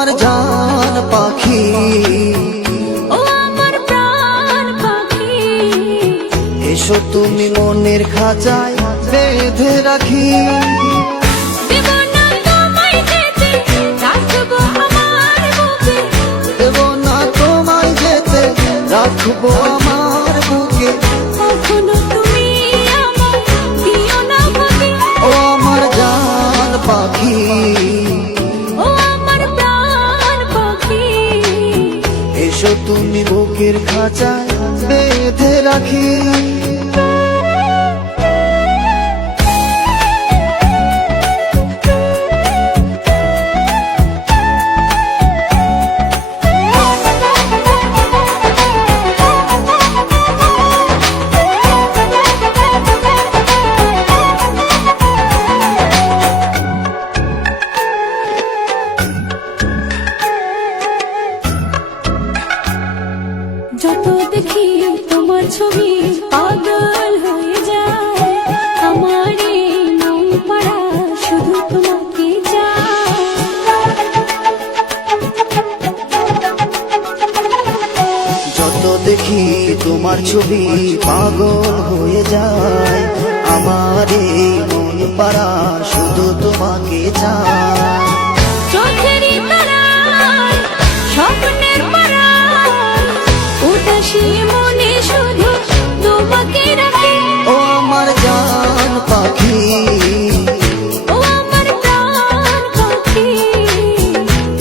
আমার জান পাখি, ও আমার প্রাণ পাখি, এসো তুমি মনের খাঁচায় বেঁধে রাখি। দেব না তোমায় যেতে, রাখবো আমার বুকে, দেব না তোমায় যেতে, রাখবো আমার বুকে। কখনো তুমি আমায় দিও না ভাগে। ও আমার জান পাখি, ও আমার প্রাণ পাখি, এসো তুমি বুকের খাঁচায় বেঁধে রাখি। যত দেখি তোমার ছবি পাগল হয়ে যায়, আমার এই মন পাড়া শুধু তোমাকে চায়। যত দেখি তোমার ছবি পাগল হয়ে যায়, আমার এই মন পাড়া শুধু তোমাকে চায়। চোখেরই তারায়, স্বপ্নের পাড়ায়, উদাসী মনে শুধু তোমাকে রাখি। ও আমার জান পাখি, ও আমার প্রাণ পাখি,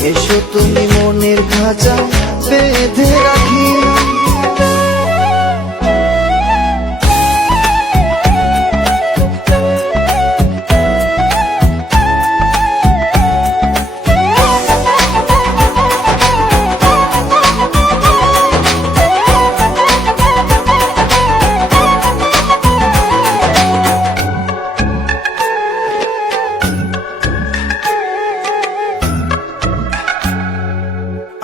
এসো তুমি মনের খাঁচা বেঁধে রাখি।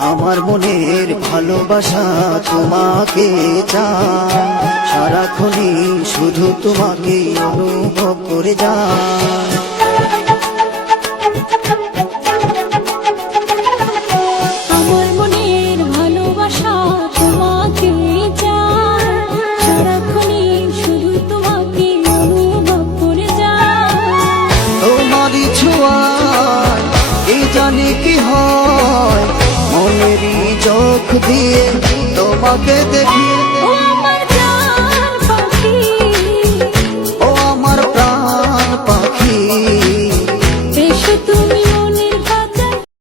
আমার মনের ভালোবাসা তোমাকে চায়, সারাক্ষণই শুধু তোমাকে অনুভব করে যায়। আমার মনের ভালোবাসা তোমাকে চায়, সারাক্ষণই শুধু তোমাকে অনুভব করে যায়। তোমারই ছোঁয়ায় কি জানি কি হয়, মনেরই চোখ দিয়ে তোমাকে দেখি।